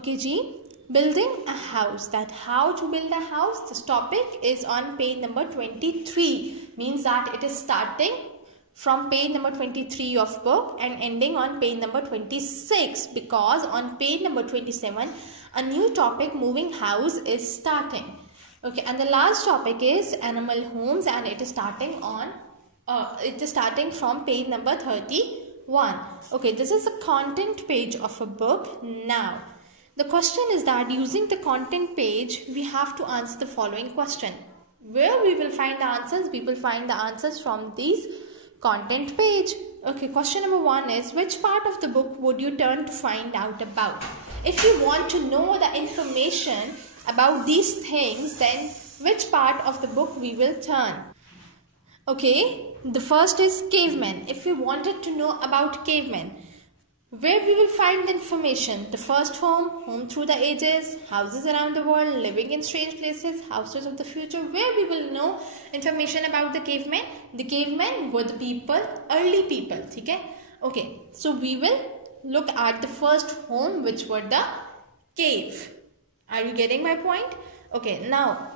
Okay G, building a house. That how to build a house, this topic is on page number 23. Means that it is starting from page number 23 of book and ending on page number 26, because on page number 27 a new topic, moving house, is starting. Okay, and the last topic is animal homes, and it is starting from page number 31. Okay, this is the content page of a book. Now the question is that using the content page we have to answer the following question. Where we will find the answers? We will find the answers from these content page. Okay, question number 1 is, which part of the book would you turn to find out about? If you want to know the information about these things, then which part of the book we will turn? Okay, the first is cavemen. If we wanted to know about cavemen, where we will find the information? The first home through the ages, houses around the world, living in strange places, houses of the future. Where we will know information about the cavemen? The cavemen were the people, early people. Okay? Okay, so we will look at the first home, which were the cave. Are you getting my point? Okay, now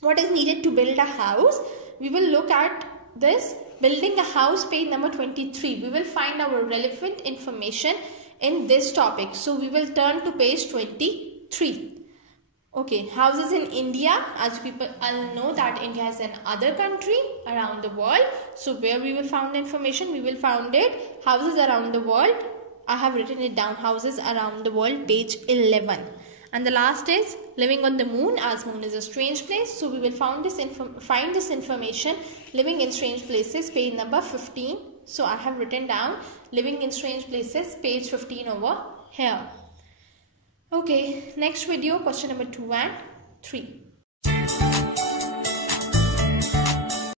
what is needed to build a house? We will look at this building a house, page number 23. We will find our relevant information in this topic. So we will turn to page 23. Okay, houses in India. As people all know that India is another country around the world. So where we will find the information? We will find it houses around the world. I have written it down, houses around the world, page 11. And the last is living on the moon, as moon is a strange place. So we will find this information, living in strange places, page number 15. So I have written down living in strange places, page 15 over here. Okay, next video, question number 2 and 3.